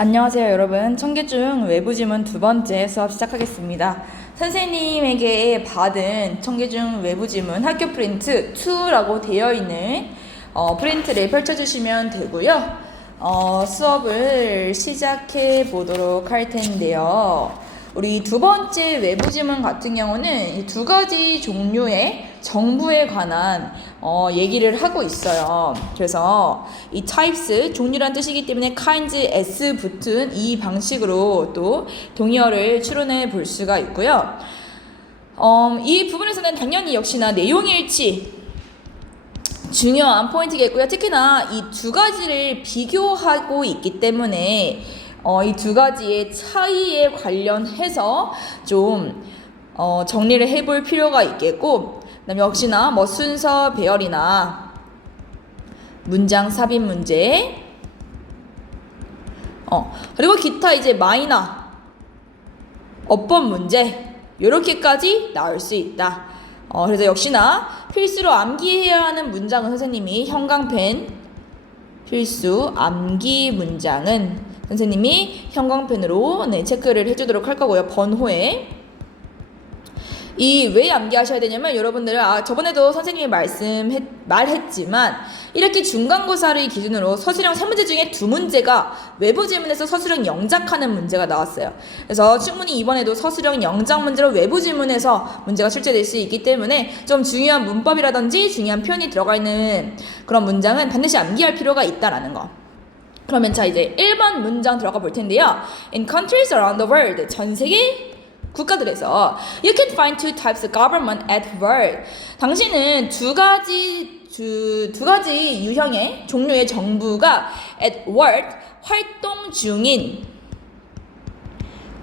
안녕하세요 여러분. 청계중 외부지문 두 번째 수업 시작하겠습니다. 선생님에게 받은 청계중 외부지문 학교 프린트 2라고 되어 있는 프린트를 펼쳐주시면 되고요. 수업을 시작해 보도록 할 텐데요. 우리 두 번째 외부지문 같은 경우는 이 두 가지 종류의 정부에 관한 얘기를 하고 있어요. 그래서 이 types, 종류란 뜻이기 때문에 kinds, s 붙은 이 방식으로 또 동의어를 추론해 볼 수가 있고요. 이 부분에서는 당연히 역시나 내용일치 중요한 포인트겠고요. 특히나 이 두 가지를 비교하고 있기 때문에 이 두 가지의 차이에 관련해서 좀 정리를 해볼 필요가 있겠고, 그다음에 역시나 뭐 순서 배열이나 문장 삽입 문제, 그리고 기타 이제 마이너 어법 문제 요렇게까지 나올 수 있다. 그래서 역시나 필수로 암기해야 하는 문장은 선생님이 형광펜 필수 암기 문장은 선생님이 형광펜으로 체크를 해주도록 할 거고요. 번호에 이 왜 암기하셔야 되냐면 여러분들은 저번에도 선생님이 말했지만 이렇게 중간고사를 기준으로 서술형 3문제 중에 2문제가 외부 지문에서 서술형 영작하는 문제가 나왔어요. 그래서 충분히 이번에도 서술형 영작 문제로 외부 지문에서 문제가 출제될 수 있기 때문에 좀 중요한 문법이라든지 중요한 표현이 들어가 있는 그런 문장은 반드시 암기할 필요가 있다라는 거. 그러면 자 이제 1번 문장 들어가 볼 텐데요. In countries around the world, 전 세계 국가들에서 you can find two types of government at work. 당신은 두 가지 유형의 종류의 정부가 at work 활동 중인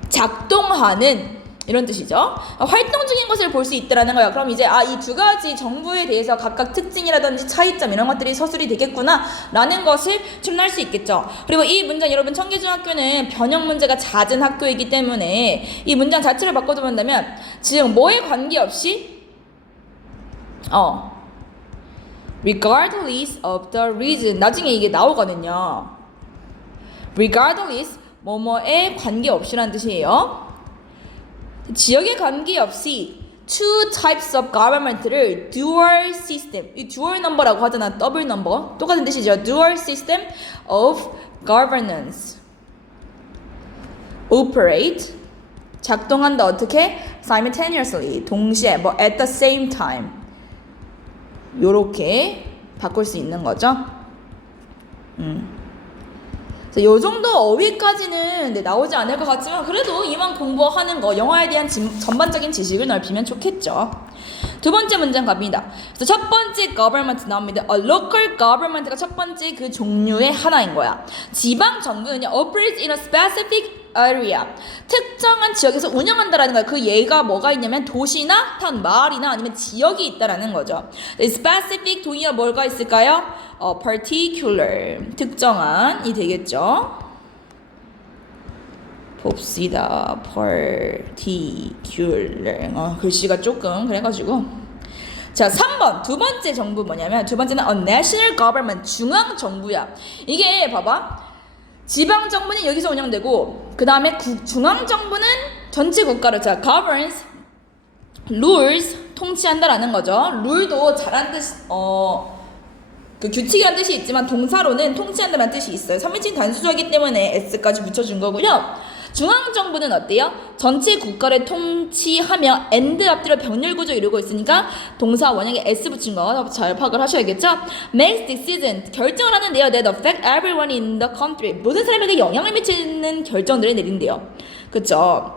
작동하는 이런 뜻이죠. 활동 중인 것을 볼 수 있다라는 거예요. 그럼 이제 이 두 가지 정부에 대해서 각각 특징이라든지 차이점 이런 것들이 서술이 되겠구나 라는 것을 추론할 수 있겠죠. 그리고 이 문장 여러분 청계중학교는 변형 문제가 잦은 학교이기 때문에 이 문장 자체를 바꿔본다면 지금 뭐에 관계없이 regardless of the reason 나중에 이게 나오거든요. regardless 뭐뭐에 관계없이라는 뜻이에요. 지역에 관계없이 two types of government를 dual system, 이 dual number라고 하잖아. 더블 넘버 똑같은 뜻이죠. dual system of governance operate 작동한다. 어떻게? simultaneously 동시에 뭐 at the same time 요렇게 바꿀 수 있는 거죠. 요 정도 어휘까지는 나오지 않을 것 같지만 그래도 이만 공부하는 거 영어에 대한 전반적인 지식을 넓히면 좋겠죠. 두 번째 문장 갑니다. 그래서 첫 번째 government 나옵니다. A local government가 첫 번째 그 종류의 하나인 거야. 지방 정부는 operates in a specific area. 특정한 지역에서 운영한다라는 거야. 그 예가 뭐가 있냐면 도시나 타운, 마을이나 아니면 지역이 있다라는 거죠. specific 동의어 뭐가 있을까요? particular 특정한이 되겠죠. 봅시다. particular 글씨가 조금 그래가지고 자 3번 두 번째 정부 뭐냐면 두 번째는 a national government 중앙 정부야. 이게 봐봐 지방 정부는 여기서 운영되고 그 다음에 중앙 정부는 전체 국가를 governs rules 통치한다라는 거죠. 룰도 잘한 뜻 그 규칙이라는 뜻이 있지만 동사로는 통치한다는 뜻이 있어요. 3인칭 단수조이기 때문에 s까지 붙여준 거고요. 중앙정부는 어때요? 전체 국가를 통치하며 and 앞뒤로 병렬구조 이루고 있으니까 동사 원형에 s 붙인 거 잘 파악을 하셔야겠죠? makes decision 결정을 하는데요. that affect everyone in the country 모든 사람에게 영향을 미치는 결정들을 내린대요. 그쵸?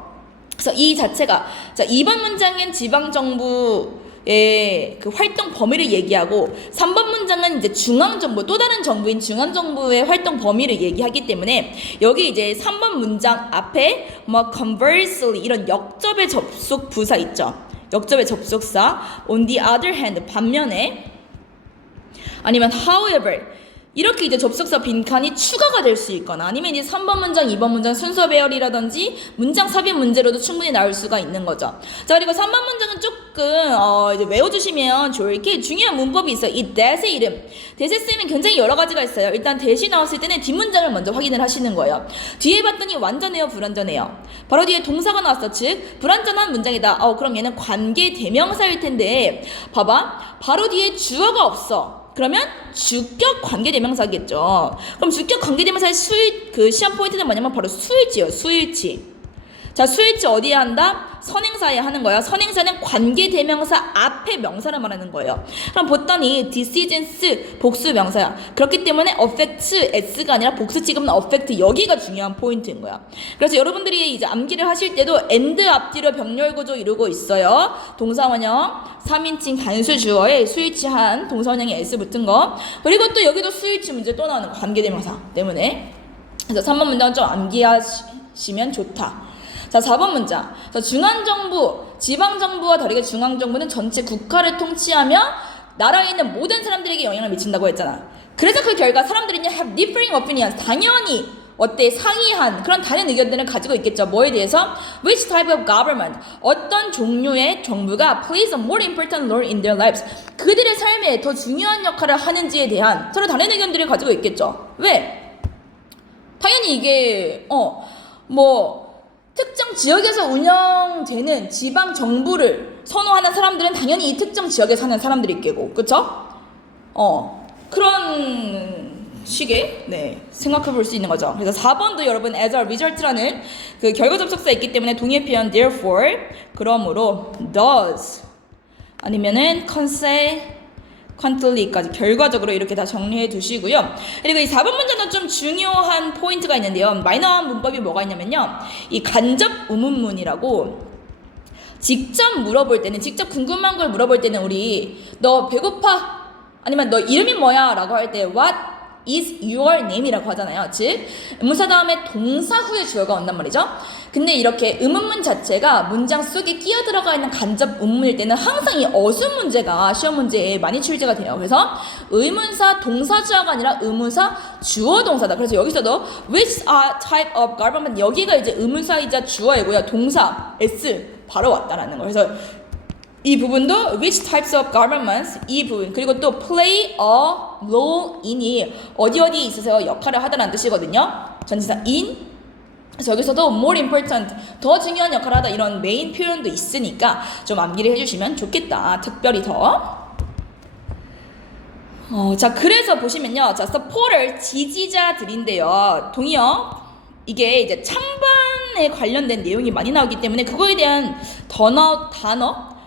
그래서 이 자체가 자 2번 문장은 지방정부 그 활동 범위를 얘기하고 3번 문장은 이제 중앙정부 또 다른 정부인 중앙정부의 활동 범위를 얘기하기 때문에 여기 이제 3번 문장 앞에 뭐 conversely 이런 역접의 접속 부사 있죠. 역접의 접속사 on the other hand 반면에 아니면 however 이렇게 이제 접속사 빈칸이 추가가 될 수 있거나 아니면 이제 3번 문장, 2번 문장 순서 배열이라든지 문장 삽입 문제로도 충분히 나올 수가 있는 거죠. 자, 그리고 3번 문장은 조금 이제 외워주시면 좋을 게 중요한 문법이 있어요. 이 that의 이름. that의 쓰임은 굉장히 여러 가지가 있어요. 일단 that이 나왔을 때는 뒷문장을 먼저 확인을 하시는 거예요. 뒤에 봤더니 완전해요, 불완전해요. 바로 뒤에 동사가 나왔어. 즉 불완전한 문장이다. 그럼 얘는 관계 대명사일 텐데 봐봐. 바로 뒤에 주어가 없어. 그러면 주격 관계대명사겠죠. 그럼 주격 관계대명사의 시험 포인트는 뭐냐면 바로 수일치예요. 수일치. 자, 수일치 어디에 한다? 선행사에 하는 거야. 선행사는 관계대명사 앞에 명사를 말하는 거예요. 그럼 보더니 decisions 복수 명사야. 그렇기 때문에 affect s가 아니라 복수 지금은 affect 여기가 중요한 포인트인 거야. 그래서 여러분들이 이제 암기를 하실 때도 and 앞뒤로 병렬 구조 이루고 있어요. 동사원형 3인칭 단수 주어에 수일치한 동사원형에 s 붙은 거. 그리고 또 여기도 수일치 문제 또 나오는 거. 관계대명사 때문에. 그래서 3번 문장은 좀 암기하시면 좋다. 자, 4번 문장. 자, 중앙정부, 지방정부와 다르게 중앙정부는 전체 국가를 통치하며 나라에 있는 모든 사람들에게 영향을 미친다고 했잖아. 그래서 그 결과 사람들이 have differing opinions. 당연히 상이한 그런 다른 의견들을 가지고 있겠죠. 뭐에 대해서? Which type of government? 어떤 종류의 정부가 plays a more important role in their lives? 그들의 삶에 더 중요한 역할을 하는지에 대한 서로 다른 의견들을 가지고 있겠죠. 왜? 당연히 이게 특정 지역에서 운영되는 지방 정부를 선호하는 사람들은 당연히 이 특정 지역에 사는 사람들이 있겠고, 그쵸? 그런 식의 생각해 볼 수 있는 거죠. 그래서 4번도 여러분 as a result라는 그 결과 접속사 있기 때문에 동의 표현 therefore, 그러므로 thus 아니면은 consequently까지 결과적으로 이렇게 다 정리해 두시고요. 그리고 이 4번 문제는 좀 중요한 포인트가 있는데요. 마이너한 문법이 뭐가 있냐면요. 이 간접 의문문이라고 직접 물어볼 때는, 직접 궁금한 걸 물어볼 때는 우리 너 배고파? 아니면 너 이름이 뭐야? 라고 할 때 what is your name? 이라고 하잖아요. 즉 의문사 다음에 동사 후에 주어가 온단 말이죠. 근데 이렇게 의문문 자체가 문장 속에 끼어 들어가 있는 간접 의문문일 때는 항상 이 어순 문제가 시험 문제에 많이 출제가 돼요. 그래서 의문사 동사 주어가 아니라 의문사 주어 동사다. 그래서 여기서도 which type of government, 여기가 이제 의문사이자 주어이고요. 동사 s 바로 왔다라는 거예요. 그래서 이 부분도 which types of governments, 이 부분, 그리고 또 play a role in이 어디 있어서 역할을 하다라는 뜻이거든요. 전치사 in. 그래서 여기서도 more important, 더 중요한 역할을 하다, 이런 메인 표현도 있으니까 좀 암기를 해주시면 좋겠다. 특별히 더. 자, 그래서 보시면요. 자, supporter 지지자들인데요. 동의어. 이게 이제 찬반에 관련된 내용이 많이 나오기 때문에 그거에 대한 단어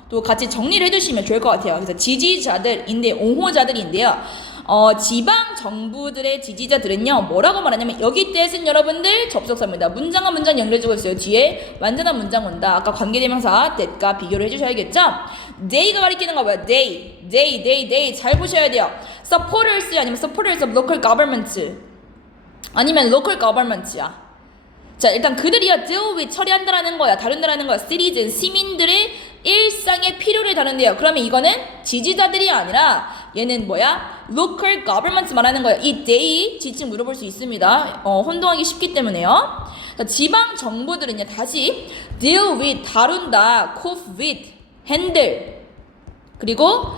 또 같이 정리를 해주시면 좋을 것 같아요. 그래서 지지자들인데, 옹호자들인데요. 지방 정부들의 지지자들은요, 뭐라고 말하냐면, 여기 뜻은 여러분들 접속사입니다. 문장과 문장 연결해주고 있어요. 뒤에 완전한 문장 온다. 아까 관계대명사 that과 비교를 해주셔야겠죠? they가 가리키는 거 뭐야? they 잘 보셔야 돼요. supporters 아니면 supporters of local governments 아니면 local governments야. 자, 일단 그들이요 deal with 처리한다라는 거야, 다룬다라는 거야. citizen 시민들의 일상의 필요를 다룬대요. 그러면 이거는 지지자들이 아니라 얘는 뭐야? local governments 말하는 거예요. 이 they 지칭 물어볼 수 있습니다. 혼동하기 쉽기 때문에요. 그러니까 지방 정부들은요, 다시 deal with 다룬다, cope with handle, 그리고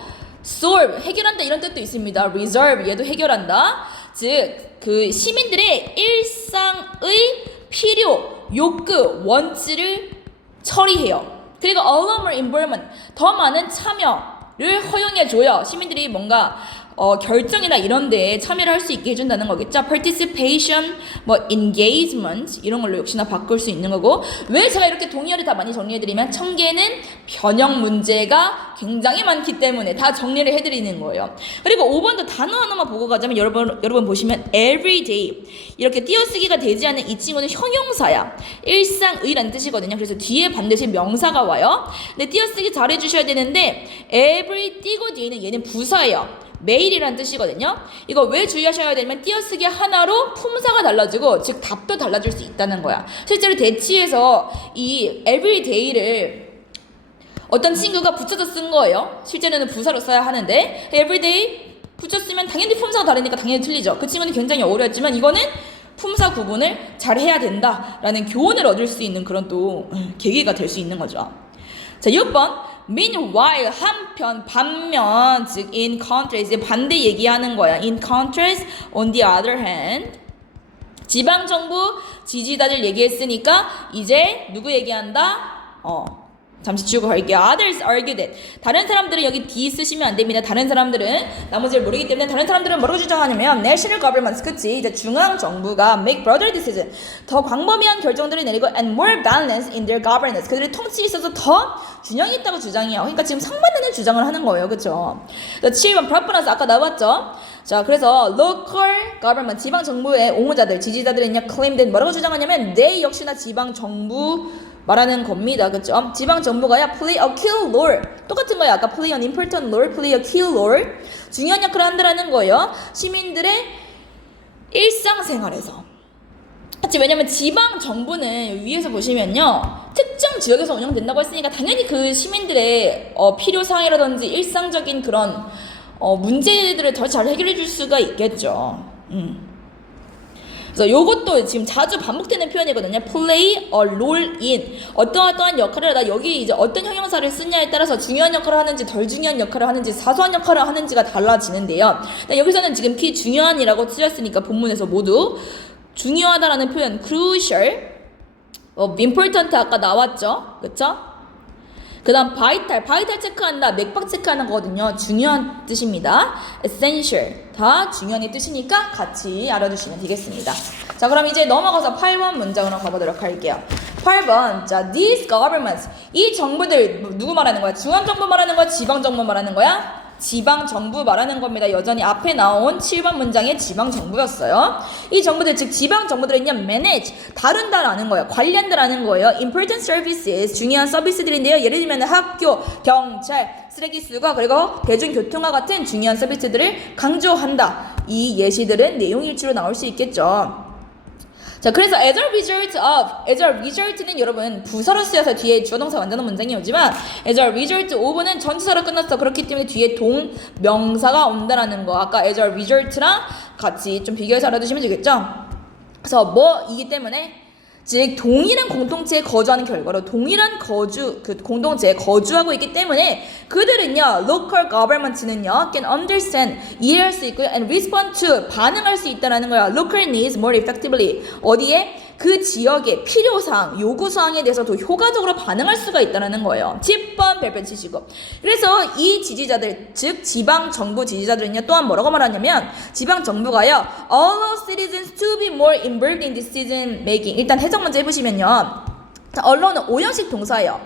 solve 해결한다 이런 뜻도 있습니다. resolve 얘도 해결한다. 즉 그 시민들의 일상의 필요, 욕구, 원치를 처리해요. 그리고 all more involvement, 더 많은 참여를 허용해줘요. 시민들이 뭔가 결정이나 이런 데에 참여를 할 수 있게 해준다는 거겠죠. participation, engagement 이런 걸로 역시나 바꿀 수 있는 거고. 왜 제가 이렇게 동의어를 다 많이 정리해드리면 청계는 변형 문제가 굉장히 많기 때문에 다 정리를 해드리는 거예요. 그리고 5번도 단어 하나만 보고 가자면 여러분 보시면 everyday 이렇게 띄어쓰기가 되지 않는 이 친구는 형용사야. 일상의라는 뜻이거든요. 그래서 뒤에 반드시 명사가 와요. 근데 띄어쓰기 잘 해주셔야 되는데 every 띄고 뒤에는 얘는 부사예요. 매일이라는 뜻이거든요. 이거 왜 주의하셔야 되냐면 띄어쓰기 하나로 품사가 달라지고, 즉 답도 달라질 수 있다는 거야. 실제로 대치에서 이 everyday를 어떤 친구가 붙여서 쓴 거예요. 실제로는 부사로 써야 하는데 everyday 붙였으면 당연히 품사가 다르니까 당연히 틀리죠. 그 친구는 굉장히 어려웠지만 이거는 품사 구분을 잘 해야 된다라는 교훈을 얻을 수 있는 그런 또 계기가 될 수 있는 거죠. 자, 6번. Meanwhile, 한편, 반면, 즉 in contrast, 반대 얘기하는 거야. In contrast, on the other hand. 지방정부 지지자들 얘기했으니까 이제 누구 얘기한다? 잠시 지우고 갈게요. Others argue that. 다른 사람들은 여기 D 쓰시면 안 됩니다. 다른 사람들은 나머지를 모르기 때문에 다른 사람들은 뭐라고 주장하냐면 National governments, 그치? 이제 중앙정부가 make broader decision. 더 광범위한 결정들을 내리고 and more balanced in their governance. 그들의 통치에 있어서 더 균형이 있다고 주장해요. 그러니까 지금 상반되는 주장을 하는 거예요. 그쵸? 7번 preference 아까 나왔죠? 자, 그래서 local government, 지방정부의 옹호자들, 지지자들은요 claim that 뭐라고 주장하냐면 they 역시나 지방정부 말하는 겁니다. 그쵸? 지방정부가요 play a key role. 똑같은 거예요. 아까 play an important role, play a key role. 중요한 역할을 한다라는 거예요. 시민들의 일상생활에서. 그치? 왜냐면 지방정부는 위에서 보시면요 특정 지역에서 운영된다고 했으니까 당연히 그 시민들의 필요사항이라든지 일상적인 그런 문제들을 더 잘 해결해 줄 수가 있겠죠. 그래서 요것도 지금 자주 반복되는 표현이거든요. play a role in. 어떠한 역할을 하다. 여기 이제 어떤 형용사를 쓰냐에 따라서 중요한 역할을 하는지 덜 중요한 역할을 하는지 사소한 역할을 하는지가 달라지는데요. 여기서는 지금 중요한이라고 쓰였으니까 본문에서 모두 중요하다라는 표현 crucial, important 아까 나왔죠. 그쵸? 그 다음 vital 체크한다, 맥박 체크하는 거거든요. 중요한 뜻입니다. essential 다 중요한 뜻이니까 같이 알아두시면 되겠습니다. 자, 그럼 이제 넘어가서 8번 문장으로 가보도록 할게요. 8번. 자, these governments, 이 정부들 누구 말하는 거야? 중앙정부 말하는 거야? 지방정부 말하는 거야? 지방정부 말하는 겁니다. 여전히 앞에 나온 7번 문장의 지방정부였어요. 이 정부들, 즉 지방정부들은요 manage, 다룬다라는 거예요. 관리한다라는 거예요. important services, 중요한 서비스들인데요. 예를 들면 학교, 경찰, 쓰레기 수거, 그리고 대중교통과 같은 중요한 서비스들을 강조한다. 이 예시들은 내용일치로 나올 수 있겠죠. 자, 그래서 as a result는 여러분 부사로 쓰여서 뒤에 주어동사 완전한 문장이 오지만 as a result of는 전치사로 끝났어. 그렇기 때문에 뒤에 동명사가 온다라는 거. 아까 as a result랑 같이 좀 비교해서 알아두시면 되겠죠. 그래서 뭐이기 때문에 즉 동일한 공동체에 거주하는 결과로 동일한 공동체에 거주하고 있기 때문에 그들은요 local government는요 can understand, 이해할 수 있고요 and respond to, 반응할 수 있다는 거야. local needs more effectively, 어디에? 그 지역의 필요사항, 요구사항에 대해서 더 효과적으로 반응할 수가 있다는 거예요. 10번 별표 치시고. 그래서 이 지지자들, 즉 지방정부 지지자들은요 또한 뭐라고 말하냐면 지방정부가요 allow citizens to be more involved in decision making. 일단 해석 문제 해보시면요, 자, allow는 5형식 동사예요.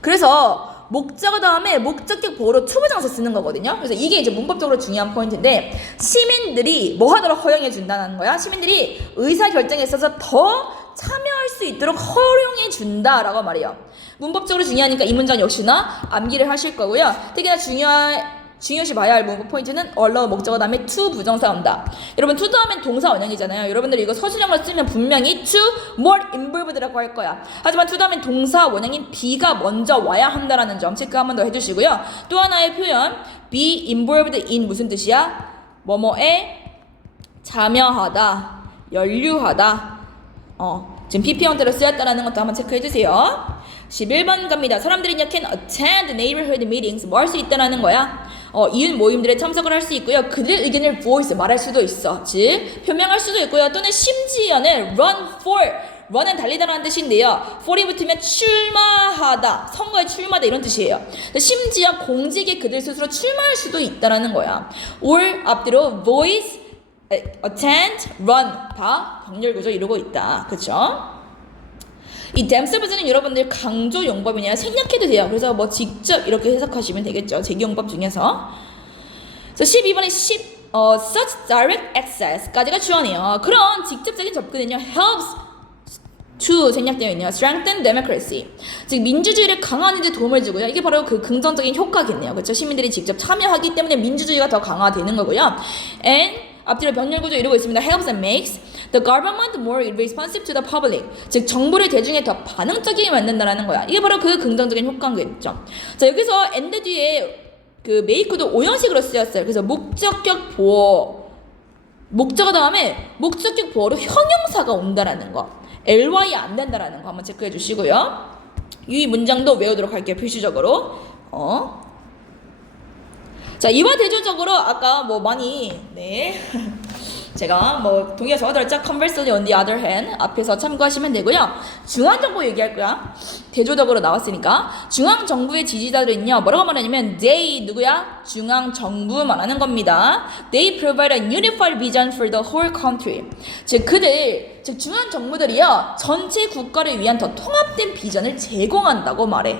그래서 목적어 다음에 목적격 보호로 투부정사 쓰는 거거든요. 그래서 이게 이제 문법적으로 중요한 포인트인데 시민들이 뭐 하도록 허용해 준다는 거야. 시민들이 의사결정에 있어서 더 참여할 수 있도록 허용해 준다라고 말해요. 문법적으로 중요하니까 이 문장 역시나 암기를 하실 거고요. 특히나 중요시 봐야 할 문법 포인트는 allow 목적어 다음에 to 부정사 온다. 여러분 to 다음엔 동사 원형이잖아요. 여러분들 이거 서술형으로 쓰면 분명히 to more involved라고 할 거야. 하지만 to 다음엔 동사 원형인 be가 먼저 와야 한다라는 점 체크 한 번 더 해주시고요. 또 하나의 표현 be involved in 무슨 뜻이야? 뭐뭐에 참여하다, 연루하다. 지금 PP 형태로 쓰였다라는 것도 한번 체크해주세요. 11번 갑니다. 사람들은요 can attend neighborhood meetings, 뭐 할 수 있다라는 거야. 이웃 모임들에 참석을 할 수 있고요. 그들의 의견을 voice, 말할 수도 있어. 즉 표명할 수도 있고요. 또는 심지어는 run for, run은 달리다라는 뜻인데요. for이 붙으면 출마하다, 선거에 출마하다 이런 뜻이에요. 심지어 공직에 그들 스스로 출마할 수도 있다라는 거야. or 앞뒤로 voice, attend, run 다 병렬구조 이루고 있다. 그쵸? 이 themselves는 여러분들 강조 용법이냐 생략해도 돼요. 그래서 뭐 직접 이렇게 해석하시면 되겠죠. 제기용법 중에서. 그래서 12번에 such direct access까지가 주어네요. 그런 직접적인 접근은요 helps to 생략되어 있네요. strengthen democracy, 즉 민주주의를 강화하는 데 도움을 주고요. 이게 바로 그 긍정적인 효과겠네요. 그렇죠? 시민들이 직접 참여하기 때문에 민주주의가 더 강화되는 거고요. and 앞뒤로 병렬구조 이루고 있습니다. helps and makes the government more responsive to the public, 즉 정부를 대중에 더 반응적이게 만든다라는 거야. 이게 바로 그 긍정적인 효과겠죠. 자, 여기서 and 뒤에 그 make도 5형식으로 쓰였어요. 그래서 목적격 보어, 목적어 다음에 목적격 보어로 형용사가 온다라는 거, ly 안 된다라는 거 한번 체크해 주시고요. 이 문장도 외우도록 할게요. 필수적으로. 자, 이와 대조적으로 아까 뭐 많이 제가 뭐 동의어 적어드렸죠. Conversely on the other hand 앞에서 참고하시면 되고요. 중앙정부 얘기할 거야. 대조적으로 나왔으니까 중앙정부의 지지자들은요 뭐라고 말하냐면 they 누구야? 중앙정부 말하는 겁니다. They provide a unified vision for the whole country. 즉 중앙정부들이요 전체 국가를 위한 더 통합된 비전을 제공한다고 말해.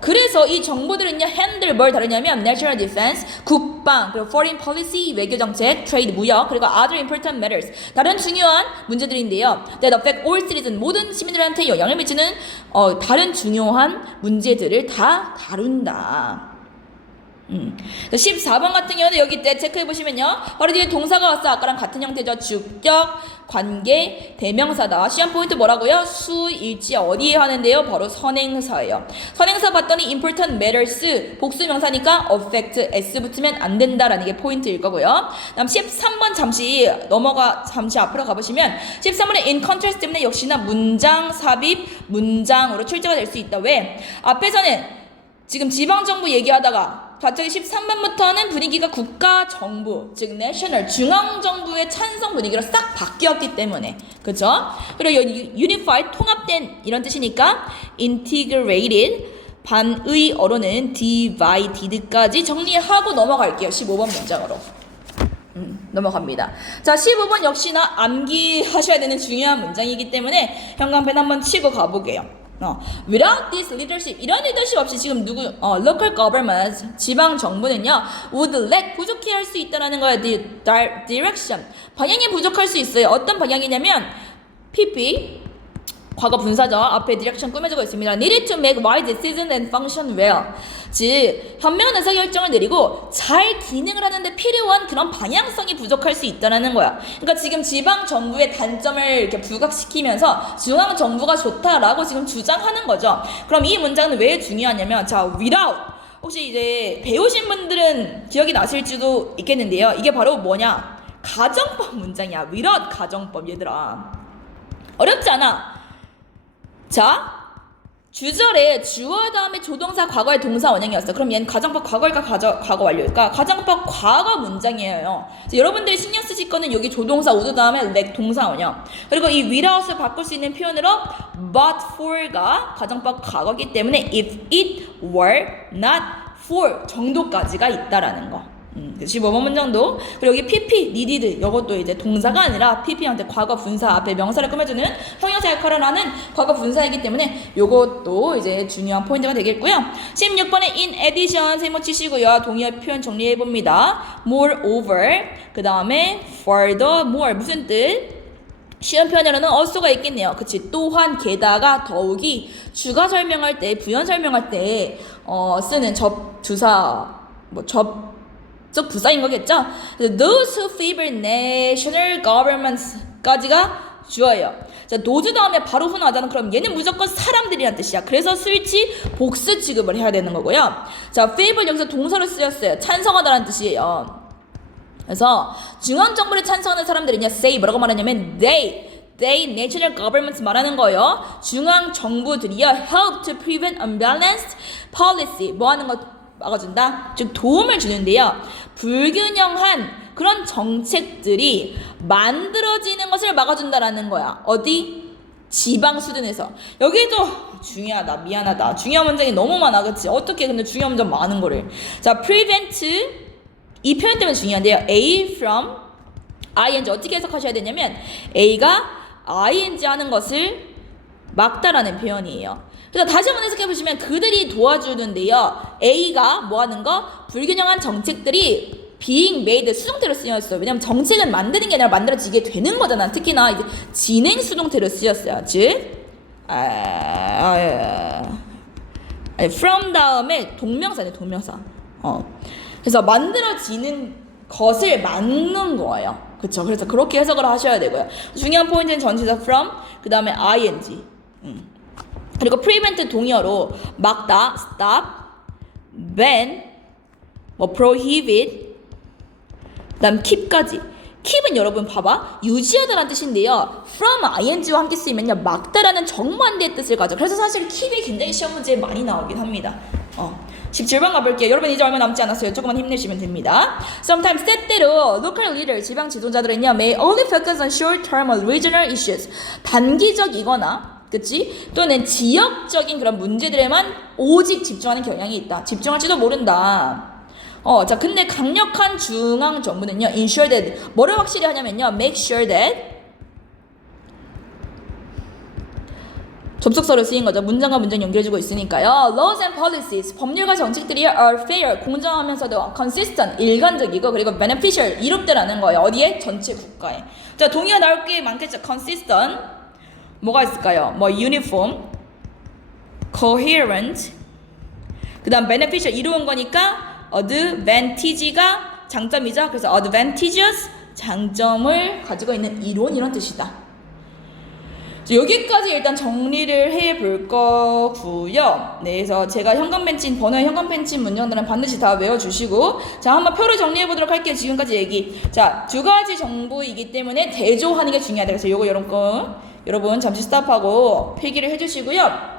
그래서 이 정부들은요, handle 뭘 다루냐면, national defense, 국방, 그리고 foreign policy, 외교정책, trade, 무역, 그리고 other important matters, 다른 중요한 문제들인데요. that affect all citizens, 모든 시민들한테 영향을 미치는, 다른 중요한 문제들을 다 다룬다. 14번 같은 경우는 여기 때 체크해보시면요. 바로 뒤에 동사가 왔어. 아까랑 같은 형태죠. 주격, 관계, 대명사다. 시험 포인트 뭐라고요? 수, 일치, 어디에 하는데요? 바로 선행사예요. 선행사 봤더니 important matters, 복수명사니까 affect, s 붙으면 안 된다라는 게 포인트일 거고요. 다음 13번 잠시 앞으로 가보시면 13번은 in contrast 때문에 역시나 문장, 삽입, 문장으로 출제가 될 수 있다. 왜? 앞에서는 지금 지방정부 얘기하다가 갑자기 13번부터는 분위기가 국가정부, 즉 national, 중앙정부의 찬성 분위기로 싹 바뀌었기 때문에, 그죠? 그리고 unified, 통합된 이런 뜻이니까 integrated, 반의어로는 divided까지 정리하고 넘어갈게요. 15번 문장으로. 넘어갑니다. 자, 15번 역시나 암기하셔야 되는 중요한 문장이기 때문에 형광펜 한번 치고 가보게요. Without this leadership, 이런 리더십 없이 지금 local governments, 지방 정부는요, would lack, 부족해 할 수 있다라는 거야. direction, 방향이 부족할 수 있어요. 어떤 방향이냐면, PP, 과거 분사죠. 앞에 디렉션 꾸며주고 있습니다. needed to make wise decisions and function well. 즉, 현명한 의사결정을 내리고 잘 기능을 하는데 필요한 그런 방향성이 부족할 수 있다는 거야. 그러니까 지금 지방정부의 단점을 이렇게 부각시키면서 중앙정부가 좋다라고 지금 주장하는 거죠. 그럼 이 문장은 왜 중요하냐면, 자, without. 혹시 이제 배우신 분들은 기억이 나실지도 있겠는데요. 이게 바로 뭐냐? 가정법 문장이야. without 가정법, 얘들아. 어렵지 않아. 자, 주절에 주어 다음에 조동사 과거의 동사 원형이었어. 그럼 얘는 가정법 과거일까 과거 완료일까? 가정법 과거 문장이에요. 여러분들이 신경 쓰실 거는 여기 조동사 would 다음에 like 동사 원형. 그리고 이 without을 바꿀 수 있는 표현으로 but for가 가정법 과거이기 때문에 if it were not for 정도까지가 있다라는 거. 15번 문장도. 그리고 여기 PP, needed, 이것도 이제 동사가 아니라 PP한테 과거 분사 앞에 명사를 꾸며주는 형용사 역할을 하는 과거 분사이기 때문에 이것도 이제 중요한 포인트가 되겠고요. 16번에 in addition 세모 치시고요. 동의어 표현 정리해봅니다. moreover, 그 다음에 furthermore, 무슨 뜻? 쉬운 표현으로는 also가 있겠네요. 그치? 또한, 게다가, 더욱이 주가 설명할 때, 부연 설명할 때 쓰는 접두사, 즉 부사인 거겠죠? Those who favor national governments까지가 주어예요. 자, those 다음에 바로 훈하자는 그럼 얘는 무조건 사람들이란 뜻이야. 그래서 수일치 복수 취급을 해야 되는 거고요. 자, favor 여기서 동사로 쓰였어요. 찬성하다라는 뜻이에요. 그래서 중앙정부를 찬성하는 사람들은요, say 뭐라고 말하냐면 they national governments 말하는 거예요. 중앙정부들이요, help to prevent unbalanced policy 뭐 하는 거 막아준다? 즉 도움을 주는데요. 불균형한 그런 정책들이 만들어지는 것을 막아준다라는 거야. 어디? 지방 수준에서. 여기도 중요하다. 미안하다. 중요한 문장이 너무 많아. 그치? 어떻게 근데 중요한 문장 많은 거를. 자, prevent. 이 표현 때문에 중요한데요. A from ing 어떻게 해석하셔야 되냐면 A가 ing 하는 것을 막다라는 표현이에요. 그래서 다시 한번 해석해 보시면 그들이 도와주는데요. A가 뭐 하는 거? 불균형한 정책들이 being made 수동태로 쓰였어요. 왜냐면 정책은 만드는 게 아니라 만들어지게 되는 거잖아. 특히나 이제 진행 수동태로 쓰였어요. 즉 from 다음에 동명사네. 동명사. 그래서 만들어지는 것을 막는 거예요. 그쵸? 그래서 그렇게 해석을 하셔야 되고요. 중요한 포인트는 전치사 from, 그 다음에 ing. 그리고 prevent 동의어로 막다, stop, ban, 뭐 prohibit, 그다음 keep까지. keep은 여러분 봐봐 유지하다라는 뜻인데요. from ing와 함께 쓰이면요 막다라는 정반대의 뜻을 가져. 그래서 사실 keep이 굉장히 시험 문제에 많이 나오긴 합니다. 17번 가볼게요. 여러분 이제 얼마 남지 않았어요. 조금만 힘내시면 됩니다. Sometimes 때때로 local leader 지방 지도자들은요 may only focus on short-term or regional issues. 단기적이거나 그치? 또는 지역적인 그런 문제들에만 오직 집중하는 경향이 있다. 집중할지도 모른다. 자, 근데 강력한 중앙 정부는요, ensure that, 뭐를 확실히 하냐면요, make sure that, 접속사로 쓰인 거죠. 문장과 문장 연결해주고 있으니까요. Laws and policies, 법률과 정책들이 are fair, 공정하면서도 consistent, 일관적이고, 그리고 beneficial, 이롭다라는 거예요. 어디에? 전체 국가에. 자, 동의어 나올 게 많겠죠. consistent, 뭐가 있을까요? 뭐, uniform, coherent, 그 다음 beneficial, 이로운 거니까, advantage가 장점이죠. 그래서 advantageous 장점을 가지고 있는 이론 이런 뜻이다. 여기까지 일단 정리를 해볼 거고요. 네, 그래서 제가 현관펜친 번호의 현관펜친 문장들은 반드시 다 외워주시고 자 한번 표를 정리해 보도록 할게요. 지금까지 얘기. 자, 두 가지 정보이기 때문에 대조하는 게 중요하다. 그래서 요거 여러분 잠시 스탑하고 필기를 해주시고요.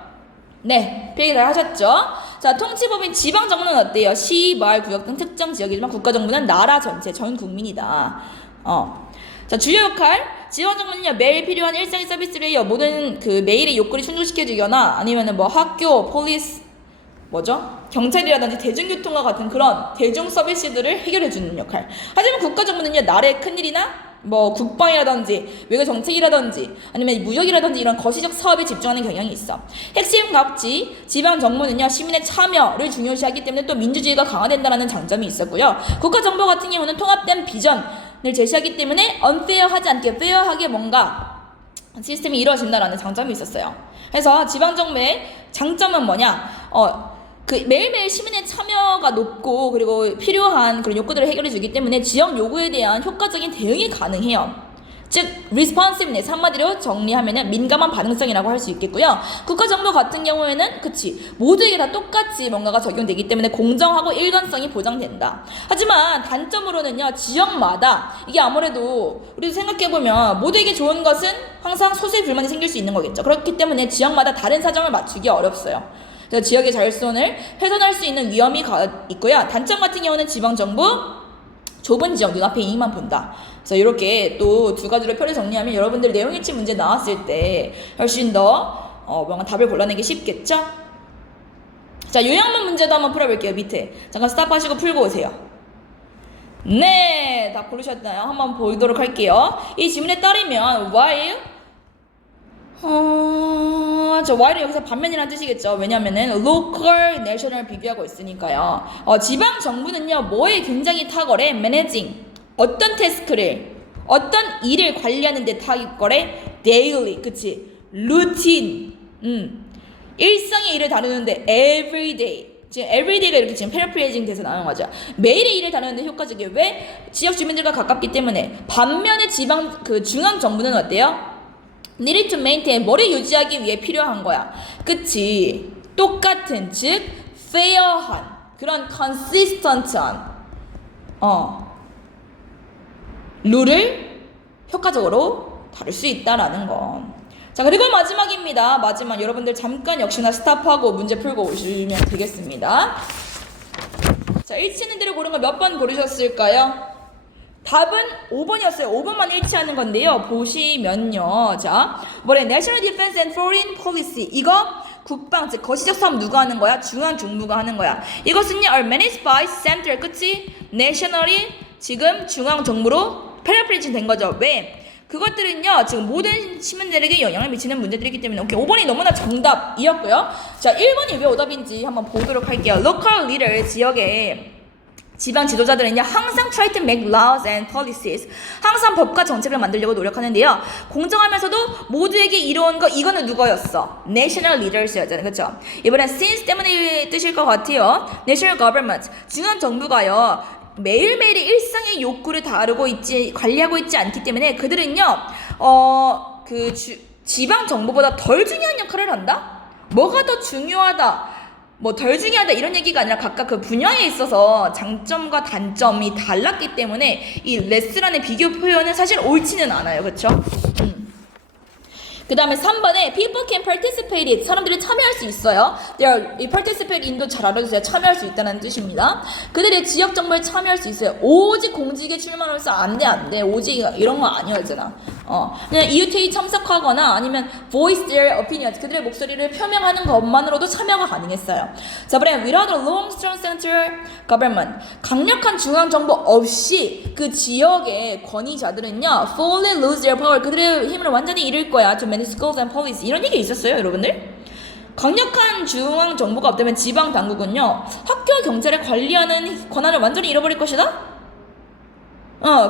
네, 필기 다 하셨죠? 자, 통치법인 지방정부는 어때요? 시, 마을, 구역 등 특정 지역이지만 국가정부는 나라 전체, 전 국민이다. 자, 주요 역할. 지방정부는요, 매일 필요한 일상의 서비스를요, 모든 그 매일의 욕구를 충족시켜주거나 아니면은 뭐 학교, 폴리스, 경찰이라든지 대중교통과 같은 그런 대중 서비스들을 해결해주는 역할. 하지만 국가정부는요, 나라의 큰일이나 뭐 국방이라든지 외교 정책이라든지 아니면 무역이라든지 이런 거시적 사업에 집중하는 경향이 있어. 핵심 각지 지방 정부는요 시민의 참여를 중요시하기 때문에 또 민주주의가 강화된다는 장점이 있었고요. 국가 정부 같은 경우는 통합된 비전을 제시하기 때문에 unfair하지 않게 fair하게 뭔가 시스템이 이루어진다는 장점이 있었어요. 그래서 지방 정부의 장점은 뭐냐? 그 매일매일 시민의 참여가 높고 그리고 필요한 그런 욕구들을 해결해 주기 때문에 지역 요구에 대한 효과적인 대응이 가능해요. 즉 responsiveness 한마디로 정리하면은 민감한 반응성이라고 할 수 있겠고요. 국가정부 같은 경우에는 모두에게 다 똑같이 뭔가가 적용되기 때문에 공정하고 일관성이 보장된다. 하지만 단점으로는요 지역마다 이게 아무래도 우리도 생각해보면 모두에게 좋은 것은 항상 소수의 불만이 생길 수 있는 거겠죠. 그렇기 때문에 지역마다 다른 사정을 맞추기 어렵어요. 그래서 지역의 자율성을 훼손할 수 있는 위험이 있고요. 단점 같은 경우는 지방정부 좁은 지역 눈앞에 이익만 본다. 그래서 이렇게 또 두 가지로 표를 정리하면 여러분들 내용일치 문제 나왔을 때 훨씬 더 뭔가 답을 골라내기 쉽겠죠? 자, 요약문 문제도 한번 풀어볼게요. 밑에 잠깐 스탑하시고 풀고 오세요. 네, 다 고르셨나요? 한번 보도록 할게요. 이 지문에 따르면 while while은 여기서 반면이라는 뜻이겠죠. 왜냐면은 local, national을 비교하고 있으니까요. 지방 정부는요, 뭐에 굉장히 탁월해? managing. 어떤 태스크를, 어떤 일을 관리하는 데 탁월해? daily. 그치? routine. 일상의 일을 다루는데 everyday. 지금 everyday가 이렇게 지금 패러프레이징 돼서 나오는 거죠. 매일의 일을 다루는데 효과적이에요. 왜? 지역 주민들과 가깝기 때문에. 반면에 중앙 정부는 어때요? needed to maintain, 뭐를 유지하기 위해 필요한 거야. 그치? 똑같은, 즉 fair한, 그런 consistent한 룰을 효과적으로 다룰 수 있다라는 거. 자, 그리고 마지막입니다. 마지막 여러분들 잠깐 역시나 스탑하고 문제 풀고 오시면 되겠습니다. 자, 일치하는 대로 고른 거 몇 번 고르셨을까요? 답은 5번이었어요. 5번만 일치하는 건데요. 보시면요. 자, National Defense and Foreign Policy. 이거 국방, 즉 거시적 사업 누가 하는 거야? 중앙 정부가 하는 거야. 이것은요, are managed by central. 그치? Nationally 지금 중앙 정부로 패러프레이징 된 거죠. 왜? 그것들은요, 지금 모든 시민들에게 영향을 미치는 문제들이기 때문에, 오케이, 5번이 너무나 정답이었고요. 자, 1번이 왜 오답인지 한번 보도록 할게요. Local leader, 지역의 지방 지도자들은요 항상 try to make laws and policies, 항상 법과 정책을 만들려고 노력하는데요. 공정하면서도 모두에게 이로운 거, 이거는 누구였어? National leaders였잖아요. 그렇죠? 이번엔 since 때문에 뜻일 것 같아요. National government, 중앙 정부가요 매일매일의 일상의 욕구를 관리하고 있지 않기 때문에 그들은요 지방 정부보다 덜 중요한 역할을 한다? 뭐가 더 중요하다? 뭐 덜 중요하다 이런 얘기가 아니라 각각 그 분야에 있어서 장점과 단점이 달랐기 때문에 이 레스란의 비교 표현은 사실 옳지는 않아요. 그쵸? 그 다음에 3번에 people can participate in 사람들이 참여할 수 있어요. 이 participate in도 잘 알아주세요. 참여할 수 있다는 뜻입니다. 그들의 지역 정보에 참여할 수 있어요. 오직 공직에 출마하면서 안돼 오직 이런 거 아니었잖아. 그냥 EUT에 참석하거나 아니면 voice their opinions 그들의 목소리를 표명하는 것만으로도 참여가 가능했어요. 자, 그다음에 without a long strong central government 강력한 중앙 정부 없이 그 지역의 권위자들은요 fully lose their power 그들의 힘을 완전히 잃을 거야. to many schools and police 이런 얘기 있었어요, 여러분들? 강력한 중앙 정부가 없다면 지방 당국은요 학교 경찰을 관리하는 권한을 완전히 잃어버릴 것이다.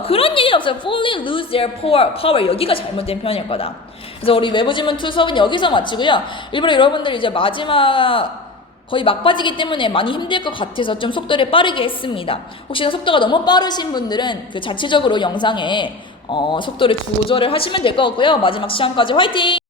그런 얘기는 없어요. fully lose their power 여기가 잘못된 표현일 거다. 그래서 우리 외부지문 2 수업은 여기서 마치고요. 일부러 여러분들 이제 마지막 거의 막바지기 때문에 많이 힘들 것 같아서 좀 속도를 빠르게 했습니다. 혹시나 속도가 너무 빠르신 분들은 그 자체적으로 영상에 속도를 조절을 하시면 될 것 같고요. 마지막 시험까지 화이팅!